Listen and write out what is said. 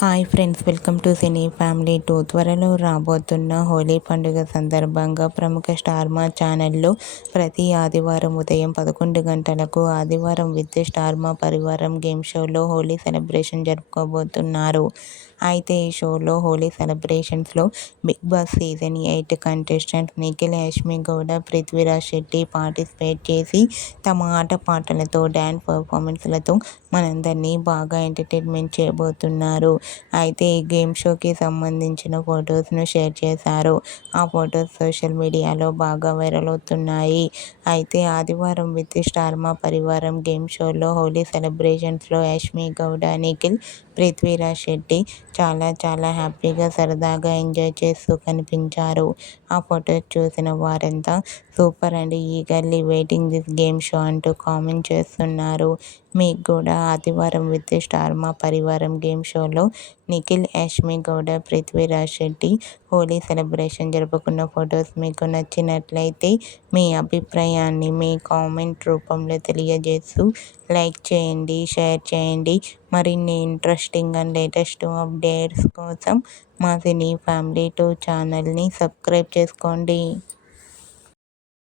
Hi friends, welcome to cine family 2. త్వరలో రాబోతున్న హోలీ పండుగ సందర్భంగా ప్రముఖ స్టార్ మా ఛానల్లో ప్రతి ఆదివారం ఉదయం 11 గంటలకు ఆదివారం విత్ స్టార్ మా పరివారం గేమ్ షోలో హోలీ సెలబ్రేషన్ జరుపుకోబోతున్నారు. అయితే ఈ షోలో హోలీ సెలబ్రేషన్స్లో Bigg Boss season 8 contestant Nikhil, Yashmi Gowda, Prithviraj Shetty participate చేసి తమ ఆటపాటలతో, డ్యాన్స్ పర్ఫార్మెన్స్లతో మనందరినీ బాగా ఎంటర్టైన్మెంట్ చేయబోతున్నారు. అయితే ఈ గేమ్ షోకి సంబంధించిన ఫొటోస్ను షేర్ చేశారు. ఆ ఫొటోస్ సోషల్ మీడియాలో బాగా వైరల్ అవుతున్నాయి. అయితే ఆదివారం విత్ స్టార్ మా పరివారం గేమ్ షోలో హోలీ సెలబ్రేషన్స్లో యష్మి గౌడ, నిఖిల్, పృథ్వీరాజ్ శెట్టి చాలా హ్యాపీగా సరదాగా ఎంజాయ్ చేస్తూ కనిపించారు. ఆ ఫొటోస్ చూసిన వారంతా super and eagerly waiting this game show అంటూ కామెంట్ చేస్తున్నారు. మీకు కూడా ఆదివారం విత్ స్టార్ మా పరివారం గేమ్ షోలో నిఖిల్, యష్మి గౌడ, పృథ్వీరాజ్ శెట్టి హోలీ సెలబ్రేషన్ జరుపుకున్న ఫొటోస్ మీకు నచ్చినట్లయితే మీ అభిప్రాయాన్ని మీ కామెంట్ రూపంలో తెలియజేస్తూ లైక్ చేయండి, షేర్ చేయండి. మరిన్ని ఇంట్రెస్టింగ్ అండ్ లేటెస్ట్ అప్డేట్స్ కోసం మా సినీ ఫ్యామిలీ 2 ఛానల్ని సబ్స్క్రైబ్ చేసుకోండి.